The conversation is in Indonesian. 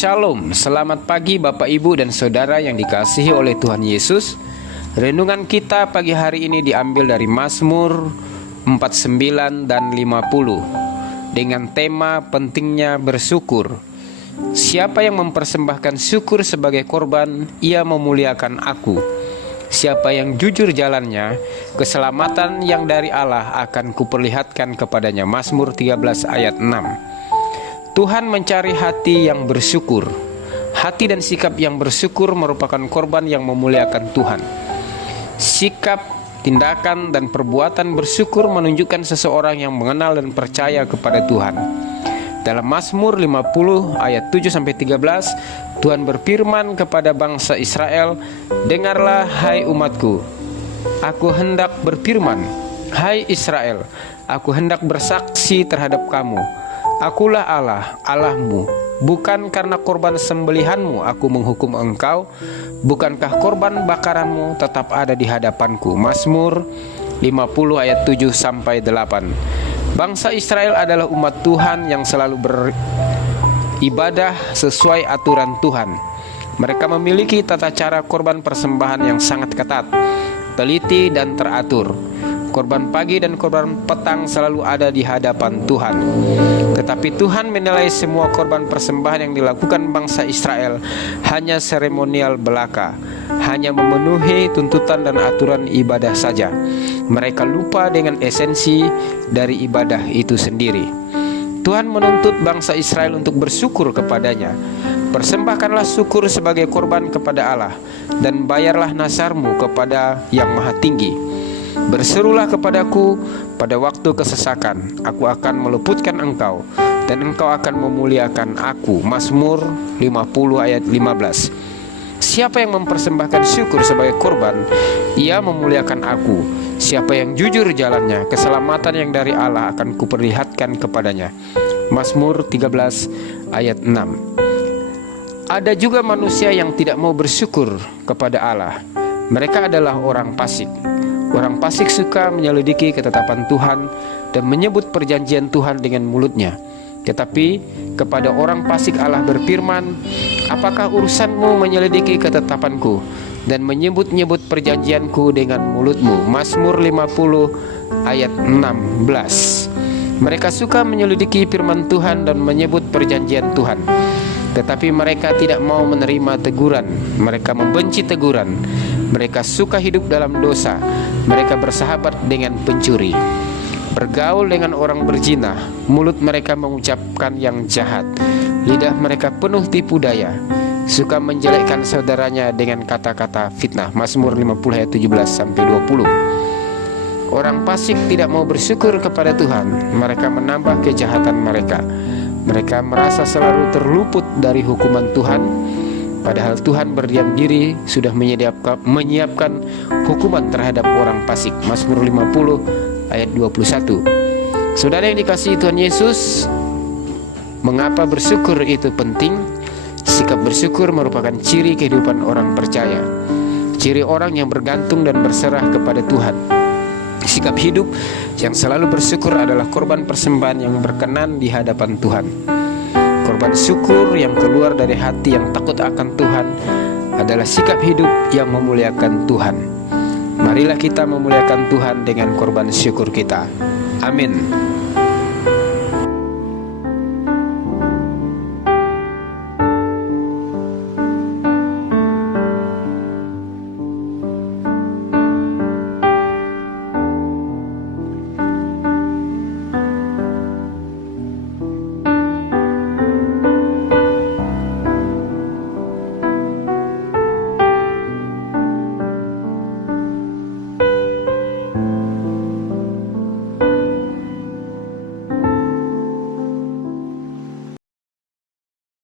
Shalom, selamat pagi Bapak Ibu dan Saudara yang dikasihi oleh Tuhan Yesus. Renungan kita pagi hari ini diambil dari Mazmur 49 dan 50 dengan tema pentingnya bersyukur. Siapa yang mempersembahkan syukur sebagai korban, ia memuliakan aku. Siapa yang jujur jalannya, keselamatan yang dari Allah akan kuperlihatkan kepadanya. Mazmur 13 ayat 6. Tuhan mencari hati yang bersyukur. Hati dan sikap yang bersyukur merupakan korban yang memuliakan Tuhan. Sikap, tindakan, dan perbuatan bersyukur menunjukkan seseorang yang mengenal dan percaya kepada Tuhan. Dalam Mazmur 50 ayat 7-13, Tuhan berfirman kepada bangsa Israel, "Dengarlah hai umatku, aku hendak berfirman, hai Israel, aku hendak bersaksi terhadap kamu. Akulah Allah, Allahmu. Bukan karena korban sembelihanmu aku menghukum engkau, bukankah korban bakaranmu tetap ada di hadapanku." Mazmur 50 ayat 7-8. Bangsa Israel adalah umat Tuhan yang selalu beribadah sesuai aturan Tuhan. Mereka memiliki tata cara korban persembahan yang sangat ketat, teliti, dan teratur. Korban pagi dan korban petang selalu ada di hadapan Tuhan. Tetapi Tuhan menilai semua korban persembahan yang dilakukan bangsa Israel hanya seremonial belaka, hanya memenuhi tuntutan dan aturan ibadah saja. Mereka lupa dengan esensi dari ibadah itu sendiri. Tuhan menuntut bangsa Israel untuk bersyukur kepadanya. Persembahkanlah syukur sebagai korban kepada Allah, dan bayarlah nasarmu kepada Yang Maha Tinggi. Berserulah kepadaku pada waktu kesesakan, aku akan meluputkan engkau, dan engkau akan memuliakan aku. Mazmur 50 ayat 15. Siapa yang mempersembahkan syukur sebagai korban, ia memuliakan aku. Siapa yang jujur jalannya, keselamatan yang dari Allah akan kuperlihatkan kepadanya. Mazmur 13 ayat 6. Ada juga manusia yang tidak mau bersyukur kepada Allah. Mereka adalah orang fasik. Orang fasik suka menyelidiki ketetapan Tuhan dan menyebut perjanjian Tuhan dengan mulutnya. Tetapi kepada orang fasik Allah berfirman, "Apakah urusanmu menyelidiki ketetapanku dan menyebut-nyebut perjanjianku dengan mulutmu?" Mazmur 50 ayat 16. Mereka suka menyelidiki firman Tuhan dan menyebut perjanjian Tuhan, tetapi mereka tidak mau menerima teguran. Mereka membenci teguran. Mereka suka hidup dalam dosa. Mereka bersahabat dengan pencuri, bergaul dengan orang berzina. Mulut mereka mengucapkan yang jahat. Lidah mereka penuh tipu daya, suka menjelekkan saudaranya dengan kata-kata fitnah. Mazmur 50 ayat 17-20. Orang fasik tidak mau bersyukur kepada Tuhan. Mereka menambah kejahatan mereka. Mereka merasa selalu terluput dari hukuman Tuhan, padahal Tuhan berdiam diri sudah menyiapkan hukuman terhadap orang fasik. Mazmur 50 ayat 21. Saudara yang dikasihi Tuhan Yesus, mengapa bersyukur itu penting? Sikap bersyukur merupakan ciri kehidupan orang percaya, ciri orang yang bergantung dan berserah kepada Tuhan. Sikap hidup yang selalu bersyukur adalah korban persembahan yang berkenan di hadapan Tuhan. Korban syukur yang keluar dari hati yang takut akan Tuhan adalah sikap hidup yang memuliakan Tuhan. Marilah kita memuliakan Tuhan dengan korban syukur kita. Amin.